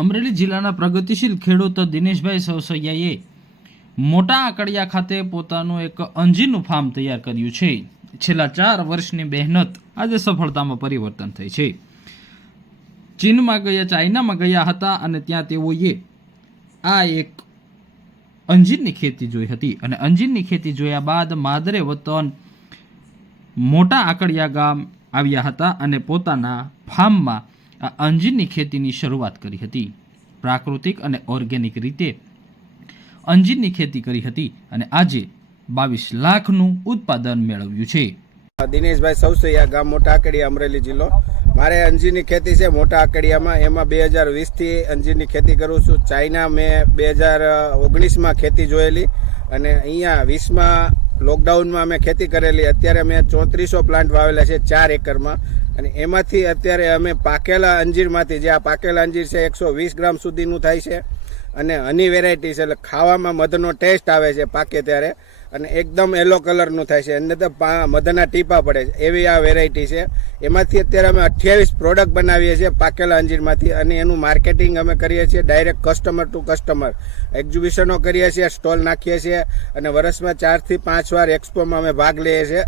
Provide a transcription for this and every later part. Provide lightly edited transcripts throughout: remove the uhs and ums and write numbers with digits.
અમરેલી જિલ્લાના પ્રગતિશીલ ખેડૂત દિનેશભાઈ સવસૈયાએ મોટા આકડિયા ખાતે પોતાનું એક અંજીરનું ફાર્મ તૈયાર કર્યું છે। છેલ્લા 4 વર્ષની મહેનત આજે સફળતામાં પરિવર્તન થઈ છે। ચાઇનામાં ગયા હતા અને ત્યાં તેઓએ આ એક અંજીરની ખેતી જોઈ હતી અને અંજીરની ખેતી જોયા બાદ માદરે વતન મોટા આકડિયા ગામ આવ્યા હતા અને પોતાના ફાર્મમાં આ અંજીરની ખેતીની શરૂઆત કરી હતી। પ્રાકૃતિક અને ઓર્ગેનિક રીતે અંજીરની ખેતી કરી હતી અને આજે 22 લાખનું ઉત્પાદન મેળવ્યું છે। દિનેશભાઈ સવસૈયા, ગામ મોટા આકડિયા, અમરેલી જિલ્લો। મારે અંજીરની ખેતી છે મોટા આકડિયામાં। એમાં 2020 થી અંજીરની ખેતી કરું છું। ચાઇના મેં 2019માં ખેતી જોયેલી અને અહીંયા 20માં લોકડાઉનમાં અમે ખેતી કરેલી। અત્યારે મેં 3400 પ્લાન્ટ વાવેલા છે 4 એકરમાં અને એમાંથી અત્યારે અમે પાકેલા અંજીરમાંથી, જે આ પાકેલા અંજીર છે 120 ગ્રામ સુધીનું થાય છે અને હની વેરાયટી છે, એટલે ખાવામાં મધનો ટેસ્ટ આવે છે પાકે ત્યારે અને એકદમ યલો કલરનું થાય છે અને તો મધના ટીપા પડે છે, એવી આ વેરાયટી છે। એમાંથી અત્યારે અમે 28 પ્રોડક્ટ બનાવીએ છીએ પાકેલા અંજીરમાંથી અને એનું માર્કેટિંગ અમે કરીએ છીએ ડાયરેક્ટ કસ્ટમર ટુ કસ્ટમર। એક્ઝિબિશનો કરીએ છીએ, સ્ટોલ નાખીએ છીએ અને વર્ષમાં 4 થી 5 વાર એક્સપોમાં અમે ભાગ લઈએ છીએ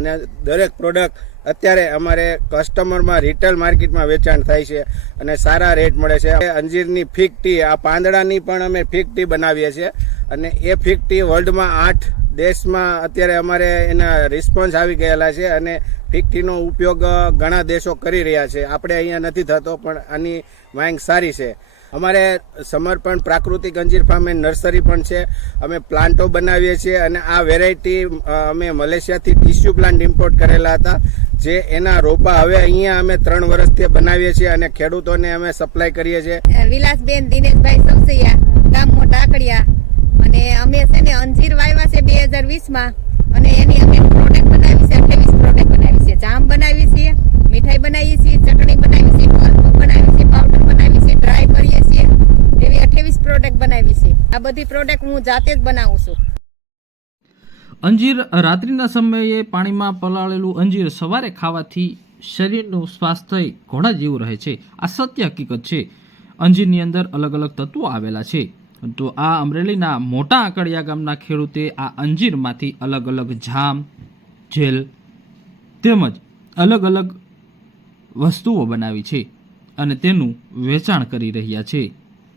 અને દરેક પ્રોડક્ટ અત્યારે અમારે કસ્ટમરમાં રિટેલ માર્કેટમાં વેચાણ થાય છે અને સારા રેટ મળે છે। અંજીરની ફિગ ટી, આ પાંદડાની પણ અમે ફિગ ટી બનાવીએ છીએ અને એ ફિગ ટી વર્લ્ડમાં 8 દેશમાં અત્યારે અમારે એના રિસ્પોન્સ આવી ગયેલા છે અને ફિગ ટીનો ઉપયોગ ઘણા દેશો કરી રહ્યા છે। આપણે અહીંયા નથી થતો પણ આની માંગ સારી છે। અમારે સમર્પણ પ્રાકૃતિક અંજીર ફાર્મ એન્ડ નર્સરી પણ છે। અમે પ્લાન્ટો બનાવીએ છીએ અને આ વેરાયટી અમે મલેશિયાથી ટીસ્યુ પ્લાન્ટ ઇમ્પોર્ટ કરેલા હતા, જે એના રોપા હવે અહીંયા અમે 3 વર્ષથી બનાવીએ છીએ અને ખેડૂતોને અમે સપ્લાય કરીએ છીએ। વિલાસબેન દિનેશભાઈ સવસૈયા, ગામ મોટા આકડિયા, અને અમે છે ને અંજીર વાવ્યા છે 2020માં અને એની અમે પ્રોડક્ટ બનાવી છે, 28 પ્રોડક્ટ બનાવી છે। જામ બનાવી છે, મીઠાઈ બનાવી છે, ચટણી બનાવી છે, પલ્પ બનાવી છે, પાવડર બનાવી છે, ડ્રાય કરીએ છીએ, એવી 28 પ્રોડક્ટ બનાવી છે। આ બધી પ્રોડક્ટ હું જાતે જ બનાવું છું। અંજીર રાત્રિના સમયે પાણીમાં પલાળેલું અંજીર સવારે ખાવાથી શરીરનું સ્વાસ્થ્ય ઘોડા જેવું રહે છે। આ સત્ય હકીકત છે। અંજીરની અંદર અલગ અલગ તત્વો આવેલા છે। તો આ અમરેલીના મોટા આકડિયા ગામના ખેડૂતે આ અંજીરમાંથી અલગ અલગ જામ, જેલ તેમજ અલગ અલગ વસ્તુઓ બનાવી છે અને તેનું વેચાણ કરી રહ્યા છે।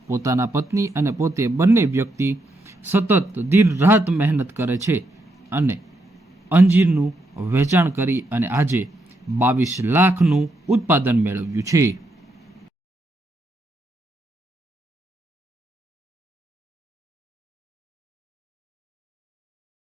પોતાના પત્ની અને પોતે બંને વ્યક્તિ સતત દિન રાત મહેનત કરે છે અને અંજીરનું વેચાણ કરી અને આજે 22 લાખનું ઉત્પાદન મેળવ્યું છે।